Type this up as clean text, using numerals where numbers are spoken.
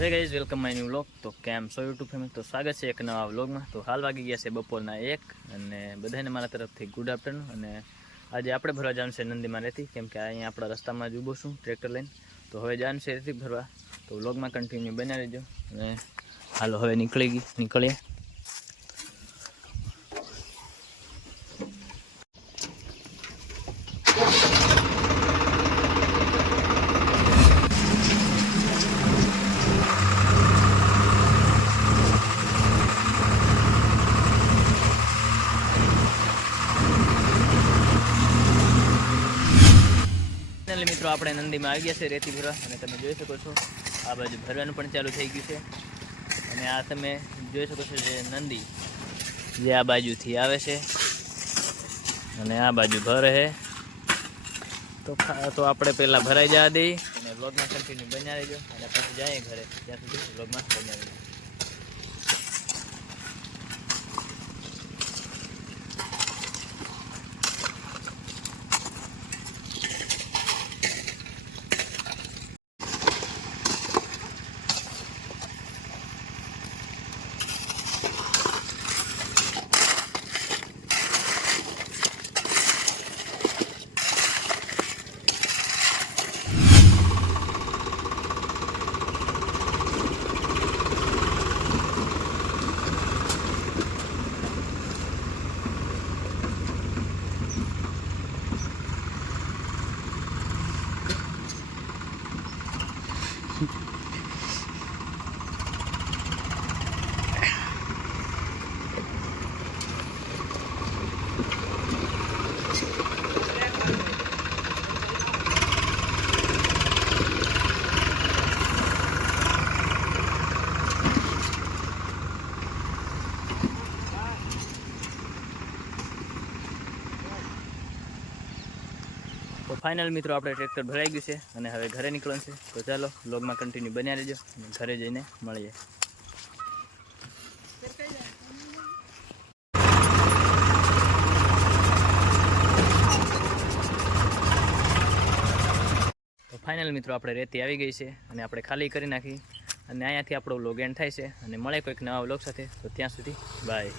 Hey guys, welcome my new vlog. તો કેમ છો યુટ્યુબ ફેમિલી? તો સ્વાગત છે એક નવા વ્લોગમાં. તો હાલ વાગી ગયા છે બપોરના 1 અને બધાને મારા તરફથી ગુડ આફ્ટરનૂન. અને આજે આપણે ભરવા જવાનું છે નંદીમાં રેતી, કેમ કે અહીંયા આપણા રસ્તામાં જ ઊભો છું ટ્રેક્ટર લઈને. તો હવે જવાનું છે રેતી ભરવા. તો વ્લોગમાં કન્ટિન્યુ બના રહેજો. અને હાલો હવે નીકળીએ. મિત્રો આપણે નંદીમાં આવી ગયા છે રેતી ભરવા, અને તમે જોઈ શકો છો આ બાજુ ભરવાનું પણ ચાલુ થઈ ગયું છે. અને આ તમે જોઈ શકો છો જે નંદી જે આ બાજુથી આવે છે અને આ બાજુ ભરે છે. તો આપણે પહેલાં ભરાઈ જવા દઈએ અને વ્લોગમાં કન્ટિન્યુ બન્યા રહેજો. અને પછી જઈએ ઘરે, ત્યાં સુધી વ્લોગમાં બન્યા રહેજો. તો ફાઇનલ મિત્રો આપણે ટ્રેક્ટર ભરાઈ ગયું છે અને હવે ઘરે નીકળવાનું છે. તો ચાલો વ્લોગમાં કન્ટિન્યુ બન્યા રહેજો અને ઘરે જઈને મળીએ. તો ફાઇનલ મિત્રો આપણે રેતી આવી ગઈ છે અને આપણે ખાલી કરી નાખી. અને અહીંયાથી આપણો વ્લોગ એન્ડ થાય છે. અને મળે કોઈક નવા વ્લોગ સાથે. તો ત્યાં સુધી બાય.